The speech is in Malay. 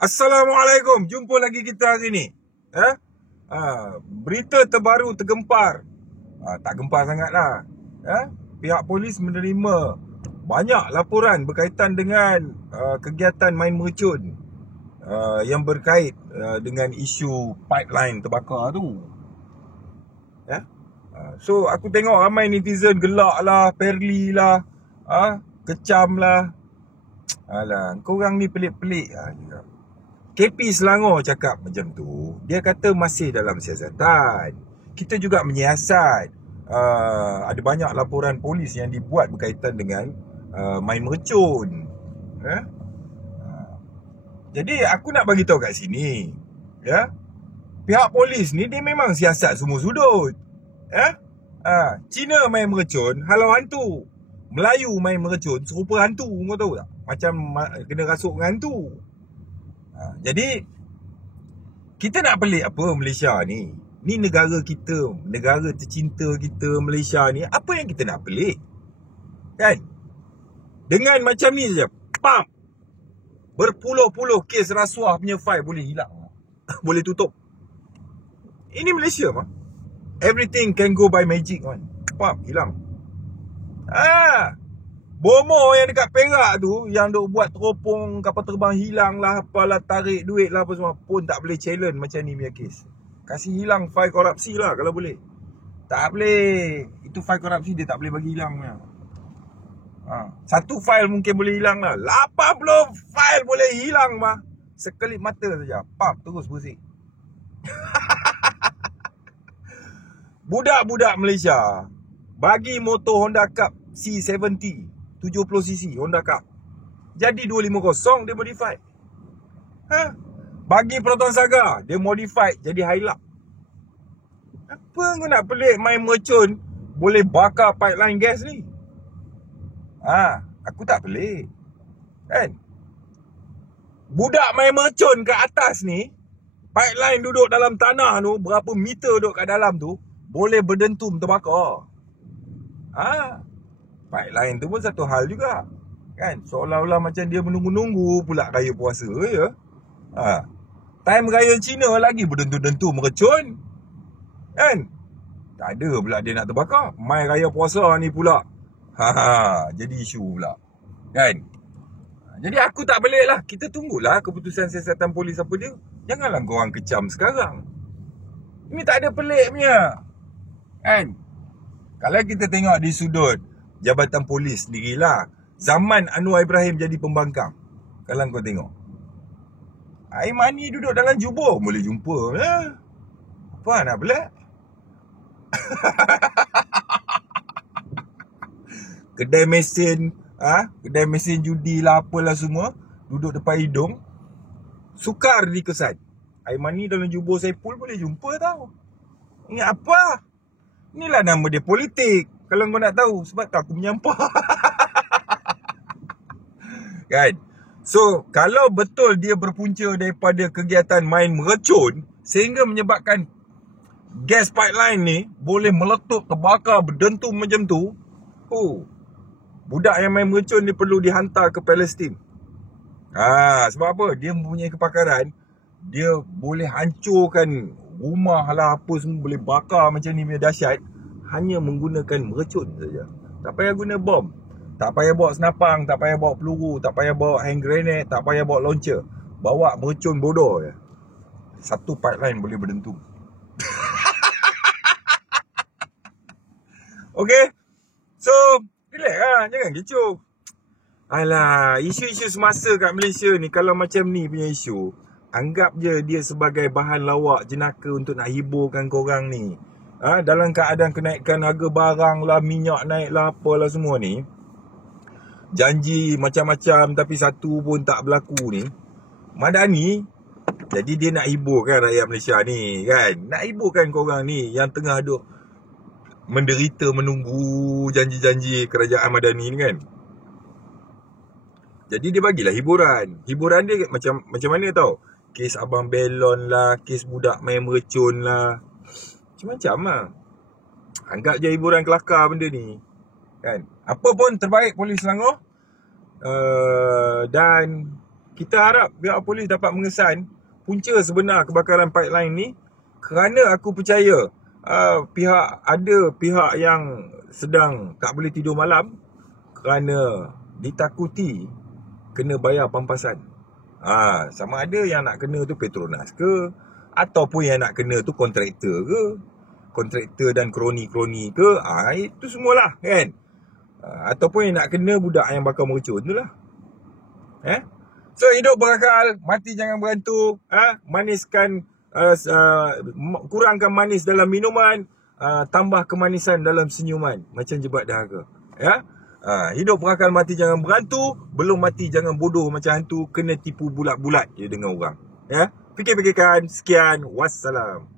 Assalamualaikum, jumpa lagi kita hari ni. Berita terbaru tergempar. Tak gempar sangat lah. Pihak polis menerima banyak laporan berkaitan dengan kegiatan main mercun yang berkait dengan isu pipeline terbakar tu. So aku tengok ramai netizen gelak lah, perli lah, kecam lah. Alah, korang ni pelik-pelik lah. KP Selangor cakap macam tu. Dia kata masih dalam siasatan. Kita juga menyiasat. Ada banyak laporan polis yang dibuat berkaitan dengan main mercun. Jadi aku nak bagi tahu kat sini, pihak polis ni dia memang siasat semua sudut. Cina main mercun halau hantu. Melayu main mercun serupa hantu, kau tahu tak? Macam kena rasuk dengan hantu. Jadi kita nak pelik apa Malaysia ni? Ni negara kita, negara tercinta kita Malaysia ni. Apa yang kita nak pelik? Kan? Dengan macam ni saja, pam, berpuluh-puluh kes rasuah punya file boleh hilang. Boleh tutup. Ini Malaysia mah. Everything can go by magic kan. Pam, hilang. Bomo yang dekat Perak tu, yang duk buat teropong kapal terbang hilang lah, apalah, tarik duit lah apa semua, pun tak boleh challenge macam ni punya kes. Kasih hilang file korupsi lah kalau boleh. Tak boleh. Itu file korupsi dia tak boleh bagi hilang punya. Satu file mungkin boleh hilang lah. 80 file boleh hilang mah. Sekelip mata saja. Pap, terus bersih. Budak-budak Malaysia bagi motor Honda Cup C70 70cc Honda Cup jadi 250, dia modify. Bagi Proton Saga, dia modify jadi Hilux. Apa kau nak pelik main mercun boleh bakar pipeline gas ni? Aku tak pelik. Kan? Budak main mercun ke atas ni, pipeline duduk dalam tanah tu, berapa meter duduk kat dalam tu, boleh berdentum terbakar. Pipeline tu pun satu hal juga. Kan? Seolah-olah macam dia menunggu-nunggu pula raya puasa je. Time raya Cina lagi berdentum-dentum mercun. Kan? Tak ada pula dia nak terbakar. Mai raya puasa ni pula. Jadi isu pula. Kan? Jadi aku tak pelik lah. Kita tunggulah keputusan siasatan polis apa dia. Janganlah korang kecam sekarang. Ini tak ada pelik punya. Kan? Kalau kita tengok di sudut Jabatan Polis sendirilah, zaman Anwar Ibrahim jadi pembangkang. Kalau kau tengok, Aimani duduk dalam jubur boleh jumpa. Apa nak pula? Kedai mesin judi lah, apalah semua, duduk depan hidung, sukar dikesan. Aimani dalam jubur Saipul boleh jumpa tau. Ingat apa? Inilah nama dia politik. Kalau kau nak tahu, sebab tak aku menyampah. Kan? So, kalau betul dia berpunca daripada kegiatan main mercun sehingga menyebabkan gas pipeline ni boleh meletup, terbakar, berdentum macam tu, budak yang main mercun ni perlu dihantar ke Palestin. Sebab apa? Dia mempunyai kepakaran. Dia boleh hancurkan rumah lah, apa semua boleh bakar macam ni punya dahsyat. Hanya menggunakan mercun saja. Tak payah guna bom. Tak payah bawa senapang. Tak payah bawa peluru. Tak payah bawa hand grenade. Tak payah bawa launcher. Bawa mercun bodoh je. Satu pipeline boleh berdentum. Okay? So, relax lah. Jangan kecoh. Alah, isu-isu semasa kat Malaysia ni, kalau macam ni punya isu, anggap je dia sebagai bahan lawak jenaka untuk nak hiburkan korang ni. Dalam keadaan kenaikan harga barang lah, minyak naik lah, apalah semua ni, janji macam-macam tapi satu pun tak berlaku ni, Madani, jadi dia nak hiburkan rakyat Malaysia ni, kan? Nak hiburkan korang ni yang tengah duk menderita menunggu janji-janji kerajaan Madani ni, kan? Jadi dia bagilah hiburan. Hiburan dia macam mana tau? Kes Abang Belon lah, kes budak main mercun lah, macam-macam lah. Anggap je hiburan kelakar benda ni, kan? Apa pun terbaik Polis Selangor. Dan kita harap pihak polis dapat mengesan punca sebenar kebakaran pipeline ni, kerana aku percaya pihak yang sedang tak boleh tidur malam kerana ditakuti kena bayar pampasan. Sama ada yang nak kena tu Petronas ke, ataupun yang nak kena tu kontraktor ke, kontraktor dan kroni-kroni ke, itu semualah kan. Ataupun yang nak kena budak yang bakar mercun tu lah. So hidup berakal, mati jangan berantu. Maniskan, kurangkan manis dalam minuman, tambah kemanisan dalam senyuman, macam jebat dahaga. Hidup berakal, mati jangan berantu. Belum mati jangan bodoh macam hantu, kena tipu bulat-bulat je dengan orang. Fikir-fikirkan. Sekian, wassalam.